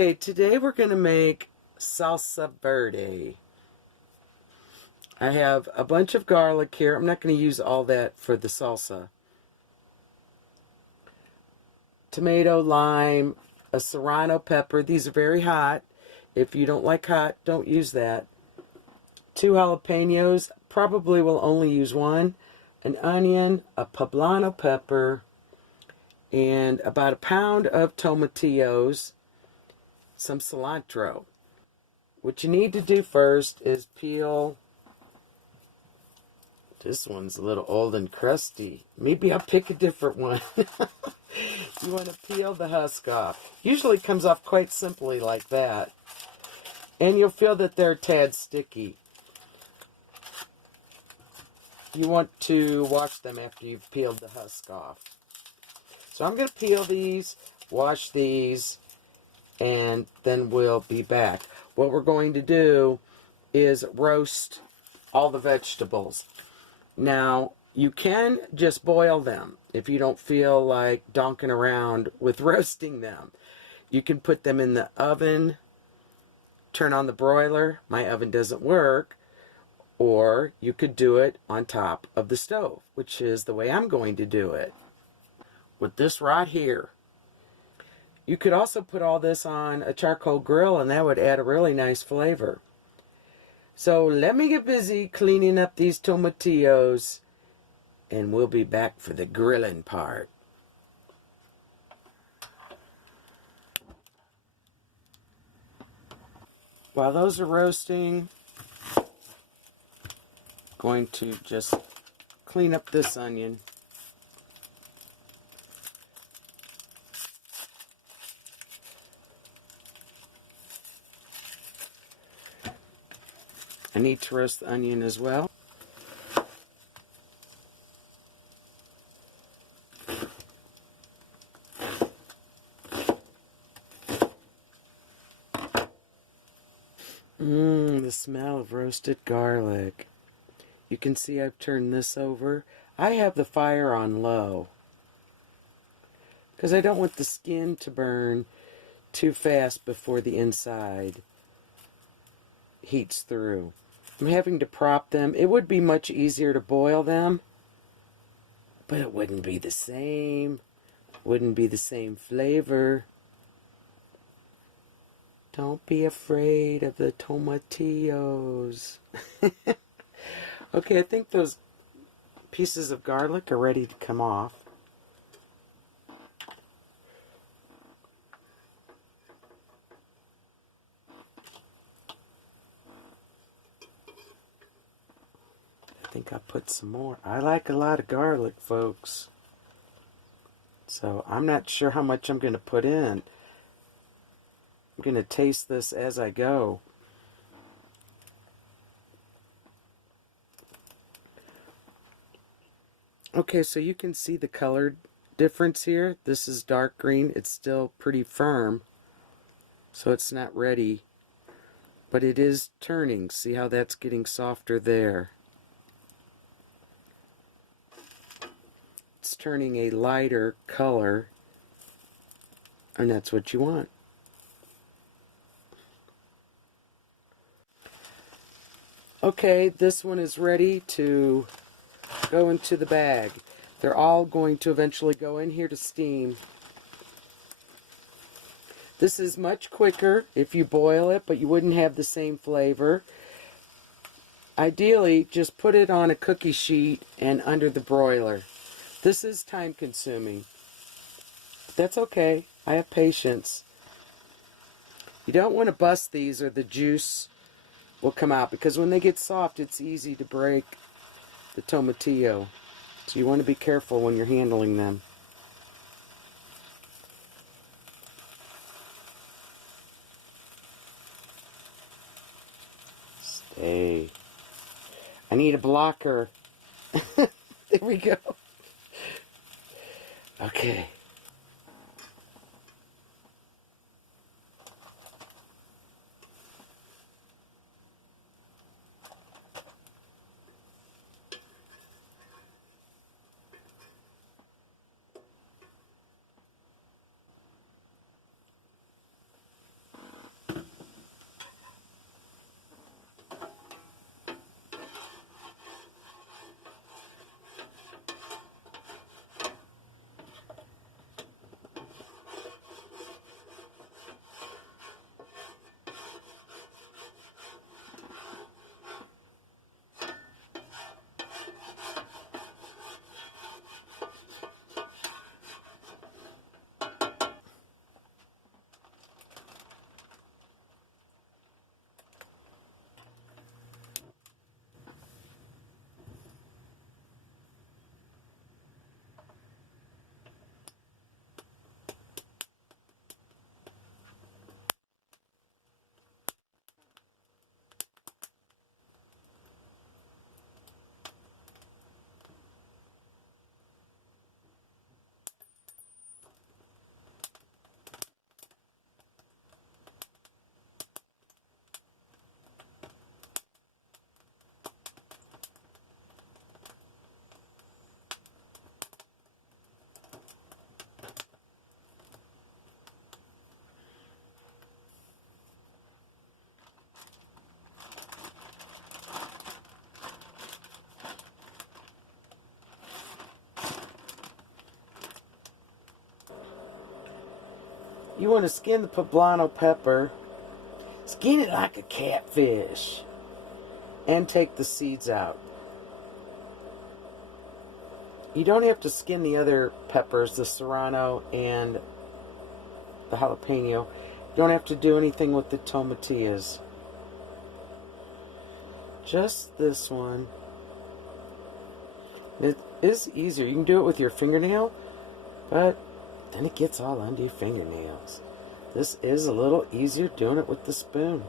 Okay, today we're going to make Salsa Verde. I have a bunch of garlic here. I'm not going to use all that for the salsa. Tomato, lime, a serrano pepper. These are very hot. If you don't like hot, don't use that. 2 jalapenos. Probably will only use 1. An onion, a poblano pepper, and about 1 pound of tomatillos. Some cilantro. What you need to do first is peel. This one's a little old and crusty. Maybe I'll pick a different one. You want to peel the husk off. Usually it comes off quite simply like that. And you'll feel that they're a tad sticky. You want to wash them after you've peeled the husk off. So I'm going to peel these, wash these, and then we'll be back. What we're going to do is roast all the vegetables. Now, you can just boil them if you don't feel like donking around with roasting them. You can put them in the oven, turn on the broiler. My oven doesn't work. Or you could do it on top of the stove, which is the way I'm going to do it. With this right here. You could also put all this on a charcoal grill, and that would add a really nice flavor. So let me get busy cleaning up these tomatillos, and we'll be back for the grilling part. While those are roasting, I'm going to just clean up this onion. I need to roast the onion as well. The smell of roasted garlic. You can see I've turned this over. I have the fire on low because I don't want the skin to burn too fast before the inside heats through. I'm having to prop them. It would be much easier to boil them, but it wouldn't be the same. Wouldn't be the same flavor. Don't be afraid of the tomatillos. Okay, I think those pieces of garlic are ready to come off. I think I'll put some more. I like a lot of garlic, folks. So I'm not sure how much I'm going to put in. I'm going to taste this as I go. Okay, so you can see the color difference here. This is dark green. It's still pretty firm, so it's not ready. But it is turning. See how that's getting softer there. It's turning a lighter color, and that's what you want. Okay, this one is ready to go into the bag. They're all going to eventually go in here to steam. This is much quicker if you boil it, but you wouldn't have the same flavor. Ideally, just put it on a cookie sheet and under the broiler. This is time consuming. That's okay. I have patience. You don't want to bust these or the juice will come out, because when they get soft, it's easy to break the tomatillo. So you want to be careful when you're handling them. Stay. I need a blocker. There we go. Okay. You want to skin the poblano pepper. Skin it like a catfish. And take the seeds out. You don't have to skin the other peppers, the serrano and the jalapeno. You don't have to do anything with the tomatillas. Just this one. It is easier. You can do it with your fingernail, but then it gets all under your fingernails. This is a little easier doing it with the spoon.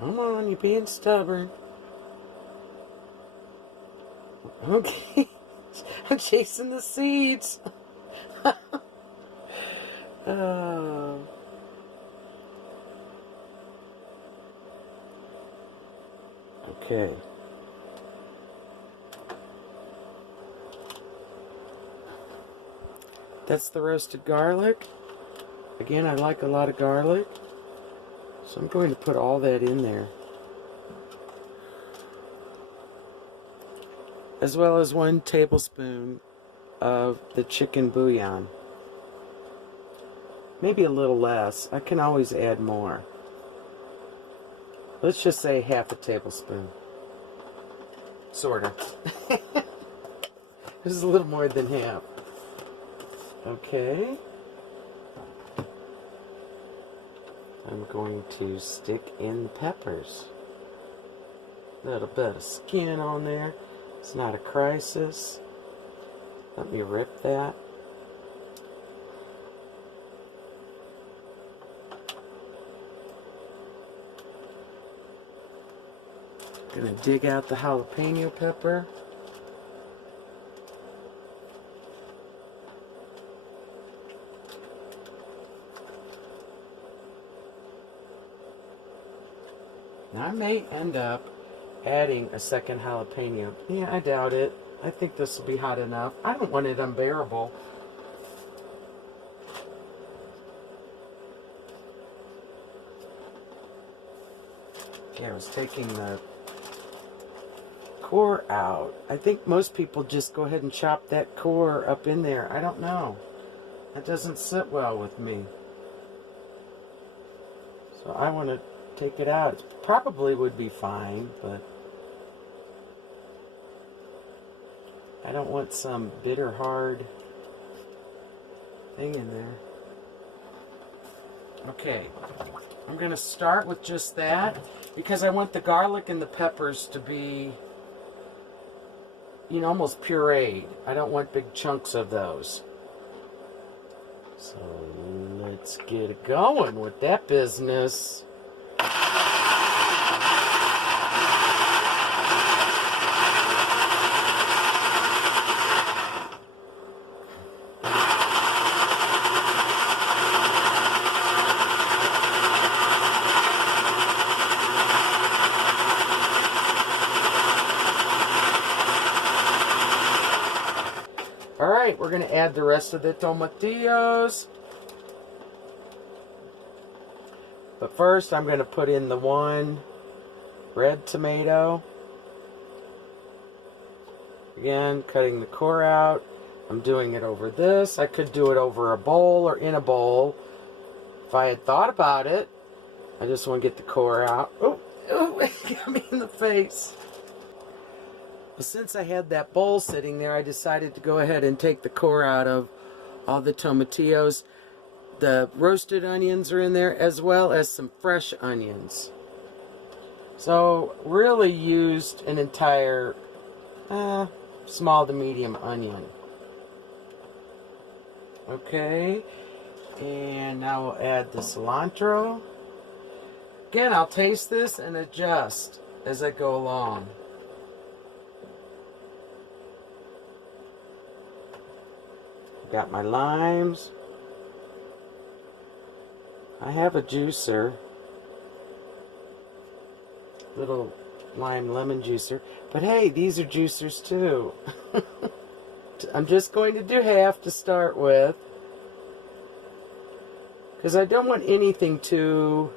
Come on, you're being stubborn. Okay. I'm chasing the seeds. Oh. Okay. That's the roasted garlic. Again, I like a lot of garlic. So I'm going to put all that in there. As well as 1 tablespoon of the chicken bouillon. Maybe a little less. I can always add more. Let's just say half a tablespoon. Sort of. This is a little more than half. Okay. I'm going to stick in the peppers. A little bit of skin on there. It's not a crisis. Let me rip that. Gonna dig out the jalapeno pepper. Now I may end up adding a second jalapeno. Yeah, I doubt it. I think this will be hot enough. I don't want it unbearable. Yeah, I was taking the core out. I think most people just go ahead and chop that core up in there. I don't know. That doesn't sit well with me. So I want to take it out. It probably would be fine, but I don't want some bitter hard thing in there. Okay, I'm going to start with just that because I want the garlic and the peppers to be, you know, almost pureed. I don't want big chunks of those. So let's get it going with that business. Alright, we're going to add the rest of the tomatillos. But first, I'm going to put in the 1 red tomato. Again, cutting the core out. I'm doing it over this. I could do it over a bowl or in a bowl. If I had thought about it, I just want to get the core out. Oh, it got me in the face. Well, since I had that bowl sitting there, I decided to go ahead and take the core out of all the tomatillos. The roasted onions are in there, as well as some fresh onions. So, really used an entire small to medium onion. Okay, and now we'll add the cilantro. Again, I'll taste this and adjust as I go along. Got my limes. I have a juicer. Little lime lemon juicer. But hey, these are juicers too. I'm just going to do half to start with, because I don't want anything too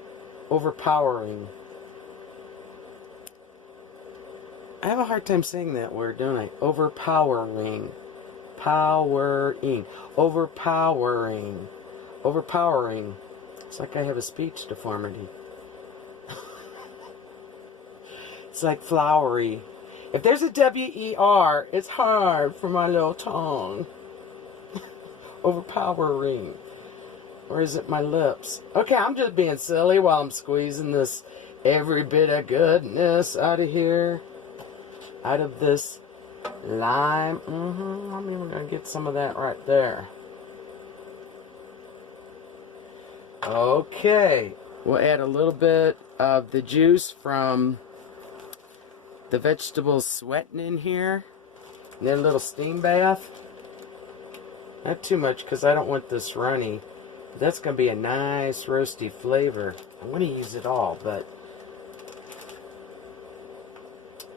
overpowering. I have a hard time saying that word, don't I? Overpowering. Powering. Overpowering. Overpowering. It's like I have a speech deformity. It's like flowery. If there's a W-E-R, it's hard for my little tongue. Overpowering. Or is it my lips? Okay, I'm just being silly while I'm squeezing this every bit of goodness out of here. Out of this lime. I'm even going to get some of that right there. Okay. We'll add a little bit of the juice from the vegetables sweating in here. And then a little steam bath. Not too much because I don't want this runny. That's going to be a nice roasty flavor. I want to use it all, but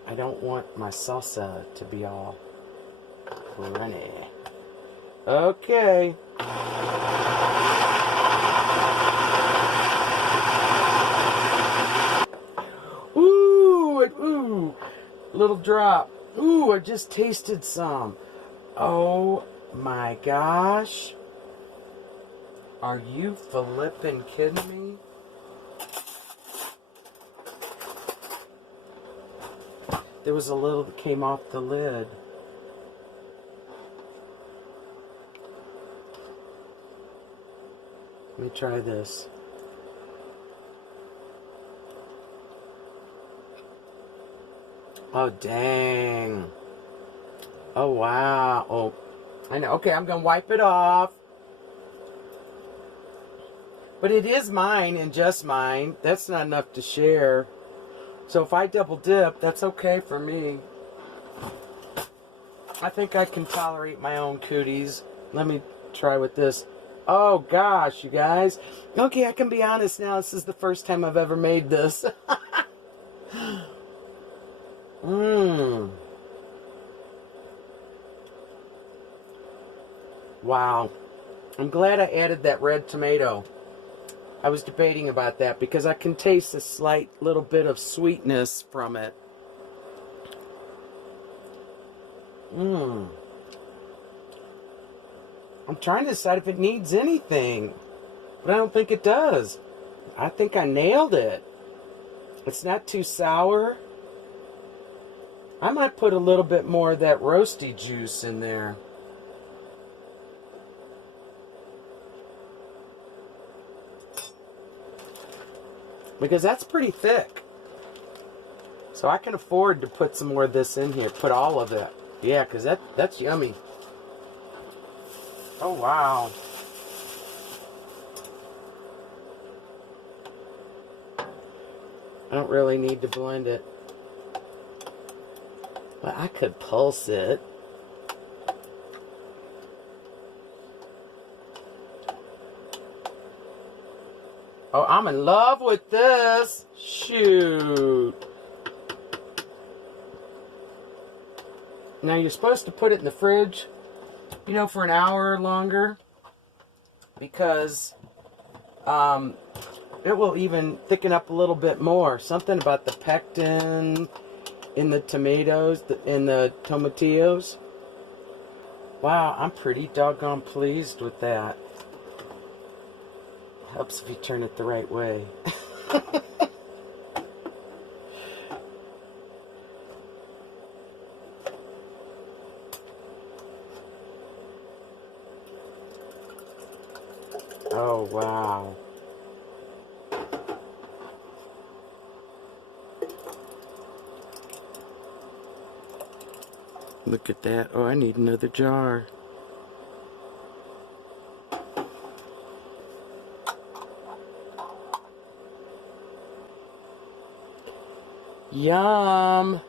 I don't want my salsa to be all runny. Okay. Ooh, little drop. Ooh, I just tasted some. Oh my gosh. Are you flippin' kidding me? There was a little that came off the lid. Let me try this. Oh, dang. Oh, wow. Oh, I know. Okay, I'm going to wipe it off. But it is mine and just mine. That's not enough to share. So if I double dip, that's okay for me. I think I can tolerate my own cooties. Let me try with this. Oh, gosh, you guys. Okay, I can be honest now. This is the first time I've ever made this. Wow. I'm glad I added that red tomato. I was debating about that because I can taste a slight little bit of sweetness from it. I'm trying to decide if it needs anything, but I don't think it does. I think I nailed it. It's not too sour. I might put a little bit more of that roasty juice in there. Because that's pretty thick. So I can afford to put some more of this in here. Put all of it. Yeah, because that's yummy. Oh, wow. I don't really need to blend it. But I could pulse it. Oh, I'm in love with this. Shoot. Now you're supposed to put it in the fridge, you know, for an hour or longer. Because it will even thicken up a little bit more. Something about the pectin in the tomatoes, in the tomatillos. Wow, I'm pretty doggone pleased with that. Helps if you turn it the right way. Oh, wow. Look at that. Oh, I need another jar. Yum!